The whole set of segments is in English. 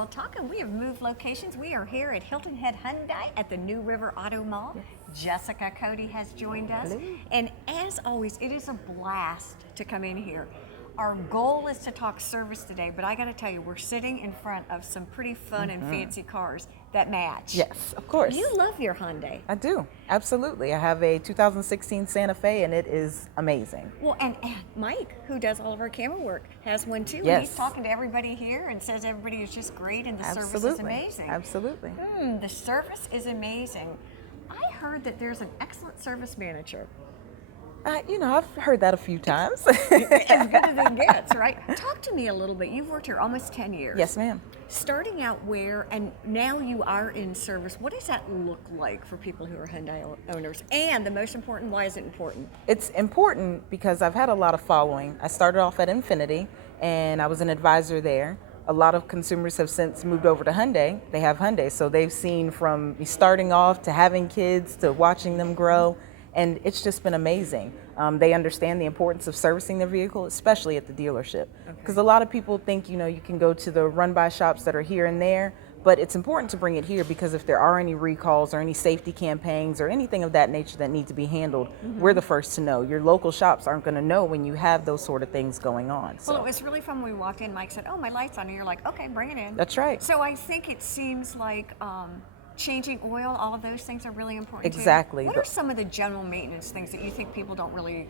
Real Talk, and we have moved locations. We are here at Hilton Head Hyundai at the New River Auto Mall. Yes. Jessica Cody has joined us. Hello. And as always, it is a blast to come in here. Our goal is to talk service today, but I got to tell you, we're sitting in front of some pretty fun and fancy cars that match. Yes, of course. You love your Hyundai. I do, absolutely. I have a 2016 Santa Fe, and it is amazing. Well, and Mike, who does all of our camera work, has one too. Yes. And he's talking to everybody here and says everybody is just great and the service is amazing. Absolutely. The service is amazing. I heard that there's an excellent service manager. I've heard that a few times. As good as it gets, right? Talk to me a little bit. You've worked here almost 10 years. Yes, ma'am. Starting out where, and now you are in service, what does that look like for people who are Hyundai owners? And the most important, why is it important? It's important because I've had a lot of following. I started off at Infinity, and I was an advisor there. A lot of consumers have since moved over to Hyundai. They have Hyundai, so they've seen from me starting off to having kids to watching them grow. And it's just been amazing. They understand the importance of servicing their vehicle, especially at the dealership. Because a lot of people think, you can go to the run-by shops that are here and there, but it's important to bring it here because if there are any recalls or any safety campaigns or anything of that nature that need to be handled, we're the first to know. Your local shops aren't going to know when you have those sort of things going on. Well, it was really fun when we walked in. Mike said, "Oh, my light's on," and you're like, "Okay, bring it in." That's right. So I think it seems like changing oil, all of those things are really important. Exactly. Too. What are some of the general maintenance things that you think people don't really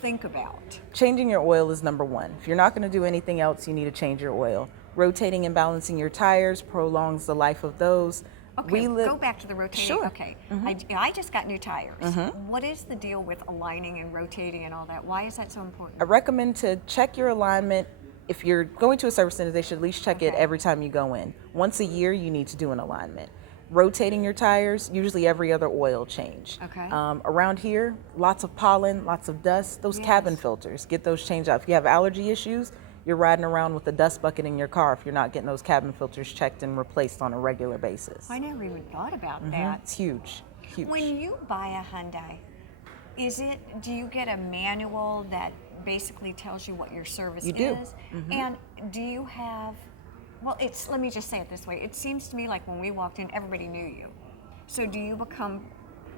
think about? Changing your oil is number one. If you're not going to do anything else, you need to change your oil. Rotating and balancing your tires prolongs the life of those. Okay, go back to the rotating. Sure. Okay, I just got new tires. What is the deal with aligning and rotating and all that? Why is that so important? I recommend to check your alignment. If you're going to a service center, they should at least check it every time you go in. Once a year, you need to do an alignment. Rotating your tires, usually every other oil change. Okay. Around here, lots of pollen, lots of dust. Those cabin filters, get those changed out. If you have allergy issues, you're riding around with a dust bucket in your car if you're not getting those cabin filters checked and replaced on a regular basis. I never even thought about that. It's huge, huge. When you buy a Hyundai, do you get a manual that basically tells you what your service is? And do you have, let me just say it this way. It seems to me like when we walked in, everybody knew you. So do you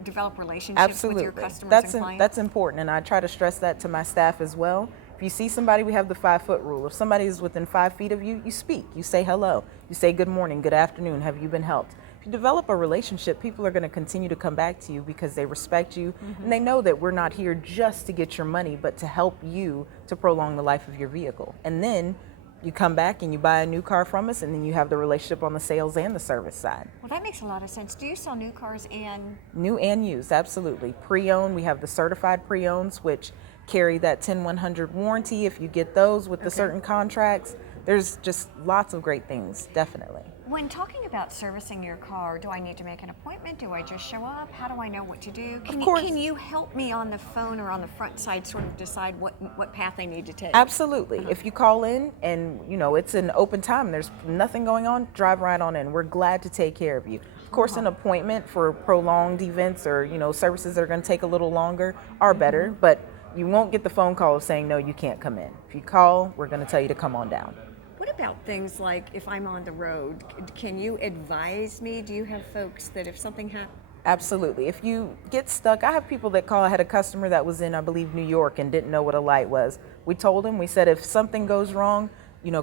develop relationships with your customers and clients? That's important, and I try to stress that to my staff as well. If you see somebody, we have the 5-foot rule. If somebody is within 5 feet of you, you speak. You say hello. You say good morning, good afternoon, have you been helped? If you develop a relationship, people are going to continue to come back to you because they respect you, and they know that we're not here just to get your money, but to help you to prolong the life of your vehicle. And then you come back and you buy a new car from us, and then you have the relationship on the sales and the service side. Well, that makes a lot of sense. Do you sell new cars and? New and used, absolutely. Pre-owned, we have the certified pre-owns, which carry that 10-100 warranty if you get those with the certain contracts. There's just lots of great things, definitely. When talking about servicing your car, do I need to make an appointment? Do I just show up? How do I know what to do? Can you help me on the phone or on the front side sort of decide what path I need to take? Absolutely. If you call in and it's an open time, there's nothing going on, drive right on in. We're glad to take care of you. Of course, an appointment for prolonged events or services that are going to take a little longer are better, but you won't get the phone call saying, no, you can't come in. If you call, we're going to tell you to come on down. What about things like if I'm on the road, can you advise me? Do you have folks that if something happens? Absolutely. If you get stuck, I have people that call. I had a customer that was in, I believe, New York and didn't know what a light was. We told him, we said, if something goes wrong,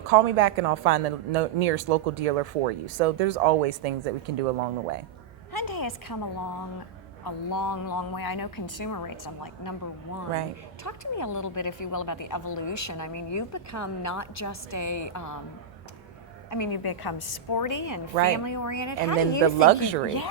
call me back and I'll find the nearest local dealer for you. So there's always things that we can do along the way. Hyundai has come along a long, long way. I know consumer rates, I'm like number one. Right. Talk to me a little bit, if you will, about the evolution. I mean, you've become not just you've become sporty and family-oriented. And then the luxury.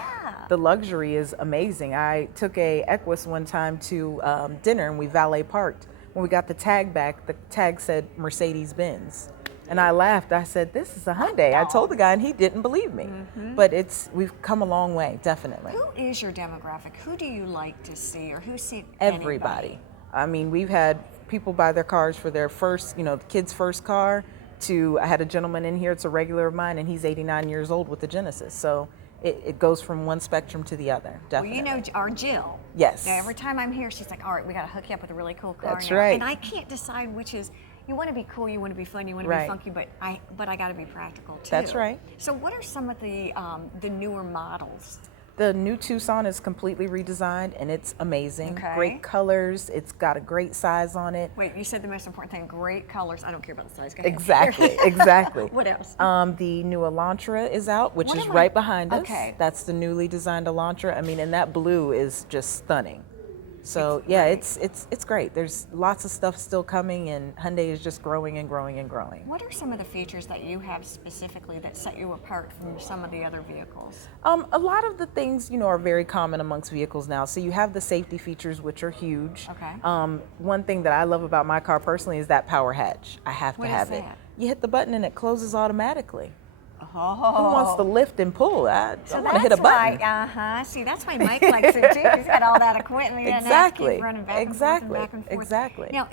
The luxury is amazing. I took a Equus one time to dinner and we valet parked. When we got the tag back, the tag said Mercedes-Benz. And I laughed. I said, this is a Hyundai. I told the guy and he didn't believe me. But we've come a long way, definitely. Who is your demographic? Who do you like to see, or who see Everybody. I mean, we've had people buy their cars for their first, the kid's first car, I had a gentleman in here, it's a regular of mine, and he's 89 years old with the Genesis. So it goes from one spectrum to the other, definitely. Well, our Jill. Yes. Now, every time I'm here, she's like, all right, we got to hook you up with a really cool car That's now. right. And I can't decide which is, you want to be cool, you want to be fun, you want to Right. be funky, but I got to be practical too. That's right. So what are some of the newer models? The new Tucson is completely redesigned and it's amazing. Okay. Great colors. It's got a great size on it. Wait, you said the most important thing, great colors. I don't care about the size. Go ahead. Exactly, exactly. What else? The new Elantra is out, which What is am I- right behind us. Okay. That's the newly designed Elantra. I mean, and that blue is just stunning. So It's yeah, it's great. There's lots of stuff still coming, and Hyundai is just growing and growing and growing. What are some of the features that you have specifically that set you apart from some of the other vehicles? A lot of the things, are very common amongst vehicles now. So you have the safety features, which are huge. Okay. One thing that I love about my car personally is that power hatch. I have What to is have it. that? You hit the button and it closes automatically. Oh. Who wants to lift and pull? I So want to hit a button. why, see, that's why Mike likes it too. He's got all that equipment. And Exactly. keep running back Exactly. and forth and back and forth. Exactly. Now,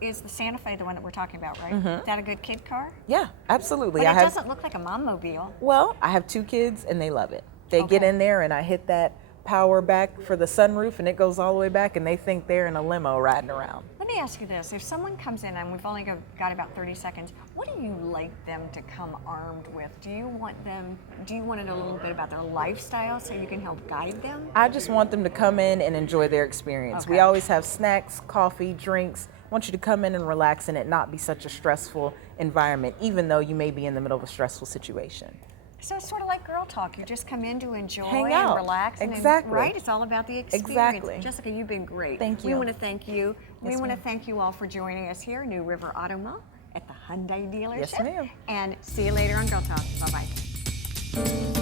is the Santa Fe the one that we're talking about, right? Is that a good kid car? Yeah, absolutely. But it doesn't look like a mom mobile. Well, I have 2 kids and they love it. They get Okay. in there and I hit that power back for the sunroof and it goes all the way back and they think they're in a limo riding around. Let me ask you this. If someone comes in, and we've only got about 30 seconds, what do you like them to come armed with? Do you want to know a little bit about their lifestyle so you can help guide them? I just want them to come in and enjoy their experience. We Okay. always have snacks, coffee, drinks. I want you to come in and relax and it not be such a stressful environment, even though you may be in the middle of a stressful situation. So it's sort of like girl talk. You just come in to enjoy Hang and out. relax. Exactly. Right? It's all about the experience. Exactly. Jessica, you've been great. Thank We you. want to thank you. We Yes, want to ma'am. thank you all for joining us here, New River Auto Mall at the Hyundai dealership. Yes, ma'am. And see you later on Girl Talk. Bye-bye.